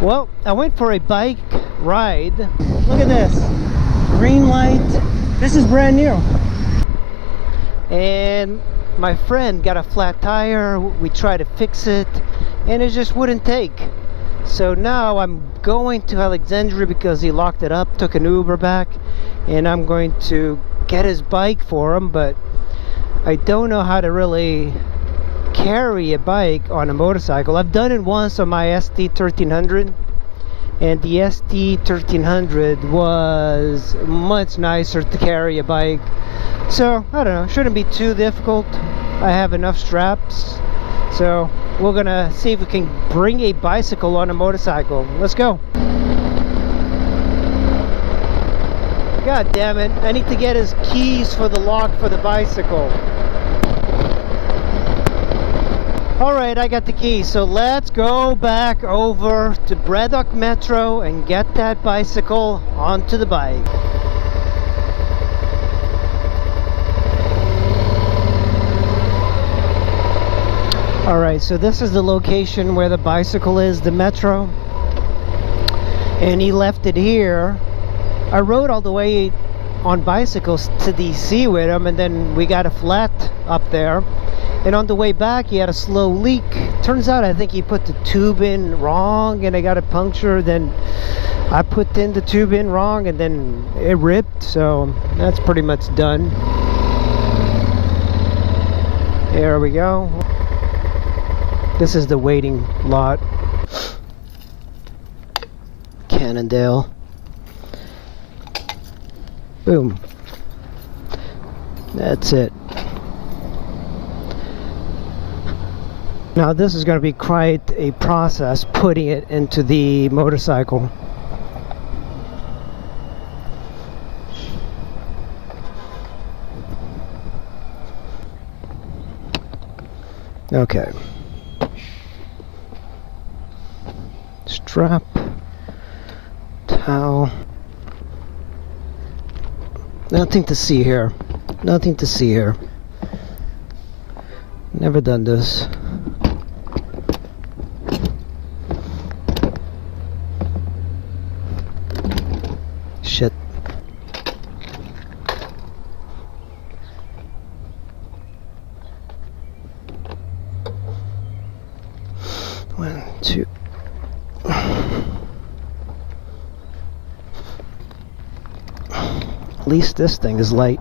Well, I went for a bike ride. Look at this. Green light. This is brand new. And my friend got a flat tire. We tried to fix it and it just wouldn't take. So now I'm going to Alexandria because he locked it up, took an Uber back, and I'm going to get his bike for him, but I don't know how to really carry a bike on a motorcycle. I've done it once on my ST 1300, and the ST 1300 was much nicer to carry a bike. So I don't know, shouldn't be too difficult. I have enough straps, so we're gonna see if we can bring a bicycle on a motorcycle. Let's go. God damn it, I need to get his keys for the lock for the bicycle. Alright, I got the keys, so let's go back over to Braddock Metro and get that bicycle onto the bike. Alright, so this is the location where the bicycle is, the Metro. And he left it here. I rode all the way on bicycles to DC with him, and then we got a flat up there. And on the way back, he had a slow leak. Turns out I think he put the tube in wrong and I got a puncture. Then I put in the tube in wrong and then it ripped. So that's pretty much done. There we go. This is the waiting lot. Cannondale. Boom. That's it. Now this is going to be quite a process, putting it into the motorcycle. Okay. Strap. Towel. Nothing to see here. Nothing to see here. Never done this. Shit. One, two. At least this thing is light.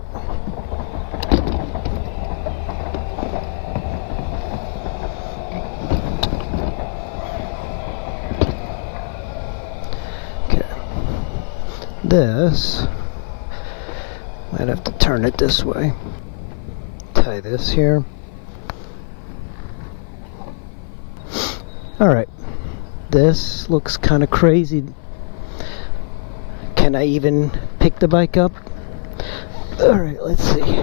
This, might have to turn it this way. Tie this here. Alright, this looks kind of crazy. Can I even pick the bike up? Alright, let's see.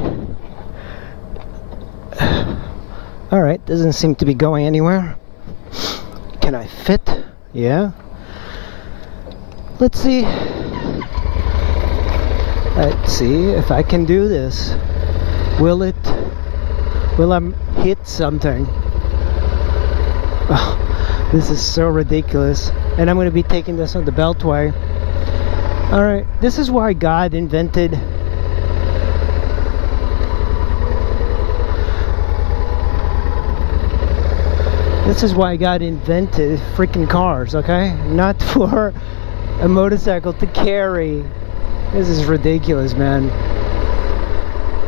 Alright, doesn't seem to be going anywhere. Can I fit? Yeah. Let's see. Let's see if I can do this. Will I hit something? Oh, this is so ridiculous. And I'm going to be taking this on the Beltway. Alright, this is why God invented freaking cars, okay? Not for a motorcycle to carry. This is ridiculous, man.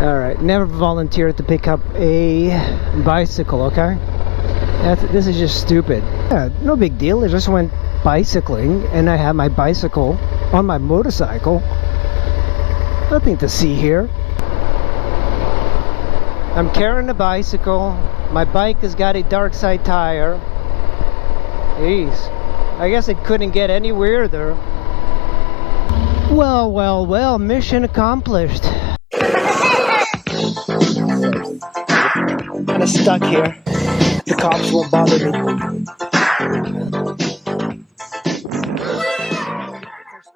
Alright, never volunteered to pick up a bicycle, okay? This is just stupid. Yeah, no big deal. I just went bicycling and I have my bicycle on my motorcycle. Nothing to see here. I'm carrying a bicycle. My bike has got a dark side tire. Jeez. I guess it couldn't get any weirder. Well, well, well, mission accomplished. Kind of stuck here. The cops won't bother me.